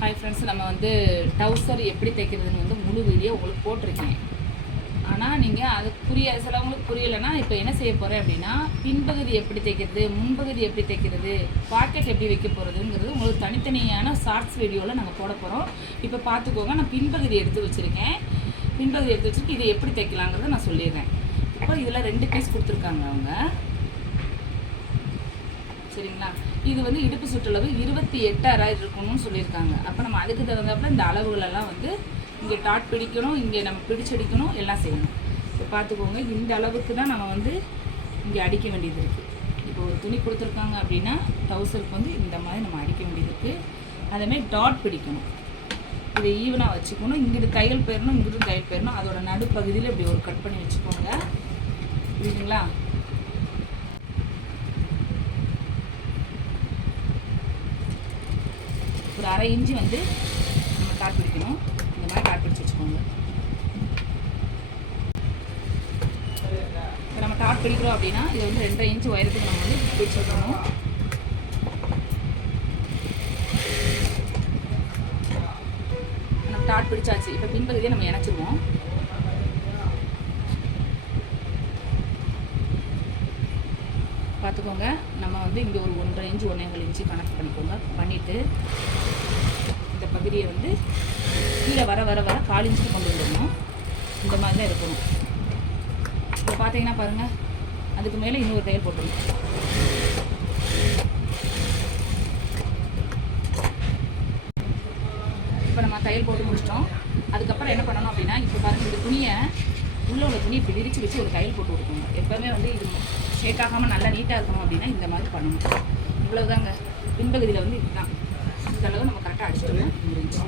Hi friends, நம்ம வந்து டவுசர் எப்படி தைக்கிறதுன்னு வந்து முழு வீடியோ உங்களுக்கு போட்டிருக்கேன். ஆனால் நீங்கள் அது சிலவங்களுக்கு புரியலைன்னா இப்போ என்ன செய்ய போகிறேன் அப்படின்னா, பின்பகுதி எப்படி தைக்கிறது, முன்பகுதி எப்படி தைக்கிறது, பாக்கெட் எப்படி வைக்க போகிறதுங்கிறது உங்களுக்கு தனித்தனியான ஷார்ட்ஸ் வீடியோவில் நாங்கள் போட போகிறோம். இப்போ பார்த்துக்கோங்க, நான் பின்பகுதி எடுத்து வச்சுருக்கேன். பின்பகுதி எடுத்து வச்சுருக்கு, இதை எப்படி தைக்கலாங்கிறத நான் சொல்லிடுறேன். இப்போ இதில் 2 பீஸ் கொடுத்துருக்காங்க அவங்க, சரிங்களா? இது வந்து இடுப்பு சுற்றளவு 28.5 இருக்கணும்னு சொல்லியிருக்காங்க. அப்போ நம்ம அதுக்கு தகுந்தாப்புல இந்த அளவுகளெல்லாம் வந்து இங்கே டாட் பிடிக்கணும், இங்கே நம்ம பிடிச்சடிக்கணும், எல்லாம் செய்யணும். இப்போ பார்த்துக்கோங்க, இந்த அளவுக்கு தான் நம்ம வந்து இங்கே அடிக்க வேண்டியது இருக்குது. இப்போ ஒரு துணி கொடுத்துருக்காங்க அப்படின்னா டவுசருக்கு வந்து இந்த மாதிரி நம்ம அடிக்க வேண்டியது இருக்குது. அதேமாதிரி டாட் பிடிக்கணும், இதை ஈவனாக வச்சுக்கணும். இங்கிட்டு தையல் போயிடணும், இங்கிட்டு தையல் போயிடணும். அதோட நடுப்பகுதியில் இப்படி ஒரு கட் பண்ணி வச்சுக்கோங்க, புரியுதுங்களா? ஒரு 1/2 இன்ச்சு வந்து நம்ம டாட் பிடிக்கணும். இந்த மாதிரி டாட் பிடிச்சி வச்சுக்கோங்க. இப்போ நம்ம டாட் பிடிக்கிறோம் அப்படின்னா இதை வந்து 2.5 இன்ச்சு உயரத்துக்கு நம்ம வந்து பிடிச்சி வைக்கணும். நம்ம டாட் பிடிச்சாச்சு. இப்போ பின்பகுதியை நம்ம இணைச்சிருவோம். பார்த்துக்கோங்க, நம்ம வந்து இங்கே ஒரு 1.5 இன்ச்சு 1.25 இன்ச்சு கணக்கு பண்ணிக்கோங்க. பண்ணிவிட்டு இந்த பகுதியை வந்து கீழே வர 4 இன்ச்சுக்கு கொண்டு வந்துடணும். இந்த மாதிரி தான் இருக்கணும். இப்போ பார்த்தீங்கன்னா பாருங்கள், அதுக்கு மேலே இன்னொரு தையல் போட்டுடணும். இப்போ நம்ம தையல் போட்டு முடிச்சிட்டோம். அதுக்கப்புறம் என்ன பண்ணணும் அப்படின்னா, இப்போ பாருங்கள், இந்த துணியை உள்ள துணி இப்படி விரித்து வச்சு ஒரு தையல் போட்டு கொடுக்கணும். எப்போவுமே வந்து இது ஷேக் ஆகாமல் நல்லா நீட்டாக இருக்கணும் அப்படின்னா இந்த மாதிரி பண்ணணும். இவ்வளோதாங்க. பின்பகுதியில் வந்து இதுதான். இந்த அளவு நம்ம கரெக்டாக அடிச்சுட்டு முடிஞ்சு.